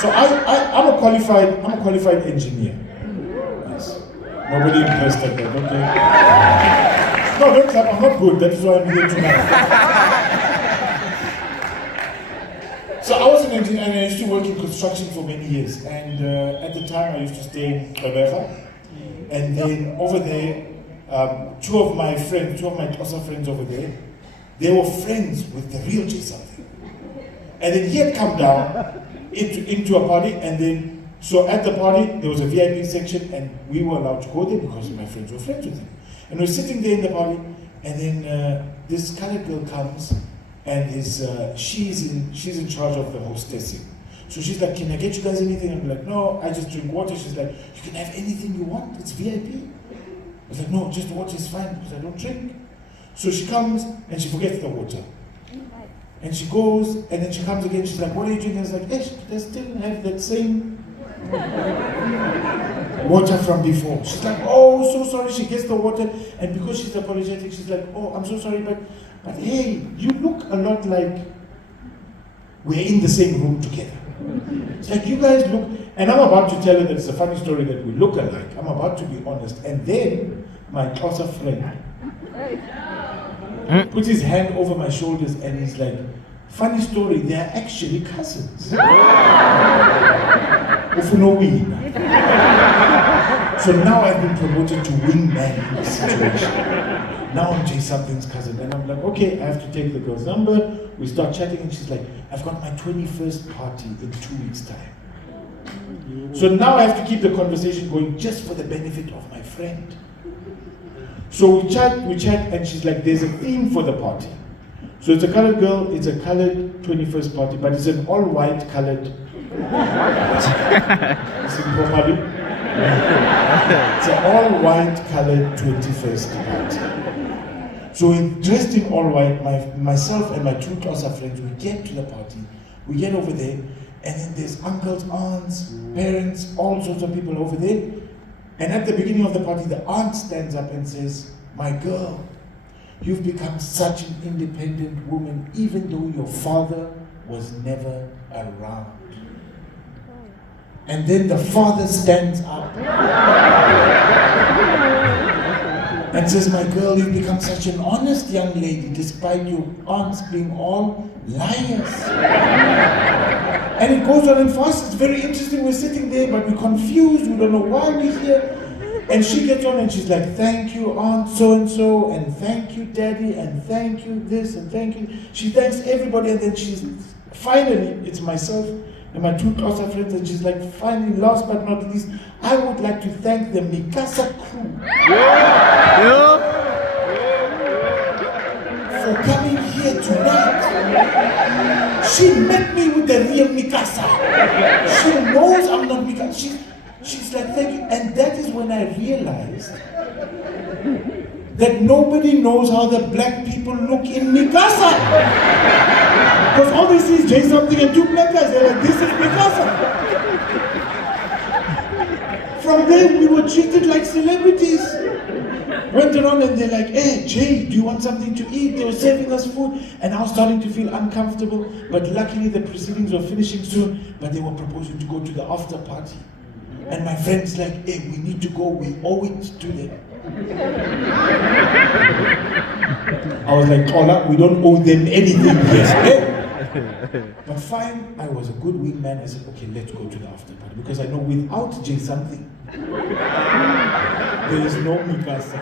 So I'm a qualified engineer. Yes. Nobody impressed at that, okay? No, don't clap, I'm not good, that's why I'm here tonight. So I was an engineer and I used to work in construction for many years. And at the time I used to stay in Vafa. And then over there, two of my Xhosa friends over there, they were friends with the real J-Something. And then he had come down into a party, and then, so at the party, there was a VIP section, and we were allowed to go there because my friends were friends with him. And we're sitting there in the party, and then this colored girl comes, and she's in charge of the hostessing. So she's like, can I get you guys anything? I'm like, no, I just drink water. She's like, you can have anything you want, it's VIP. I was like, no, just water is fine because I don't drink. So she comes and she forgets the water. And she goes, and then she comes again, she's like, what are you drinking? I was like, they still have that same water from before. She's like, oh, so sorry, she gets the water, and because she's apologetic, she's like, oh, I'm so sorry, but hey, you look a lot like we're in the same room together. It's like, you guys look, and I'm about to tell her that it's a funny story that we look alike. I'm about to be honest. And then my Xhosa friend puts his hand over my shoulders and he's like, funny story, they're actually cousins. So now I've been promoted to wingman in this situation. Now I'm J-Something's cousin, and I'm like, okay, I have to take the girl's number. We start chatting, and she's like, I've got my 21st party in 2 weeks' time. So now I have to keep the conversation going just for the benefit of my friend. So we chat, and she's like, there's a theme for the party. So it's a colored girl, it's a colored 21st party, but it's an all-white colored. It's an all-white colored 21st party. So we're dressed in all white, myself and my two Xhosa friends, we get to the party, we get over there, and then there's uncles, aunts, parents, all sorts of people over there. And at the beginning of the party, the aunt stands up and says, my girl, you've become such an independent woman, even though your father was never around. And then the father stands up and says, my girl, you've become such an honest young lady, despite your aunts being all liars. And it goes on and fast. It's very interesting. We're sitting there, but we're confused. We don't know why we're here. And she gets on and she's like, thank you, Aunt so-and-so, and thank you, Daddy, and thank you this, and thank you. She thanks everybody, and then she's, finally, it's myself and my two Xhosa friends, and she's like, finally, last but not least, I would like to thank the Mi Casa crew for coming here tonight. She met me with the real Mi Casa. She knows I'm not Mi Casa. She's like, thank you. And that is when I realized that nobody knows how the black people look in Mi Casa. Because all they see is J-Something and two black guys. They're like, this is Mi Casa. From there, we were treated like celebrities. Went around and they're like, hey, Jay, do you want something to eat? They were serving us food. And I was starting to feel uncomfortable. But luckily, the proceedings were finishing soon. But they were proposing to go to the after party. And my friend's like, hey, we need to go, we owe it to them. I was like, Ola, we don't owe them anything yet. But fine, I was a good wingman. I said, okay, let's go to the after party. Because I know without J-Something, there is no Mi Casa.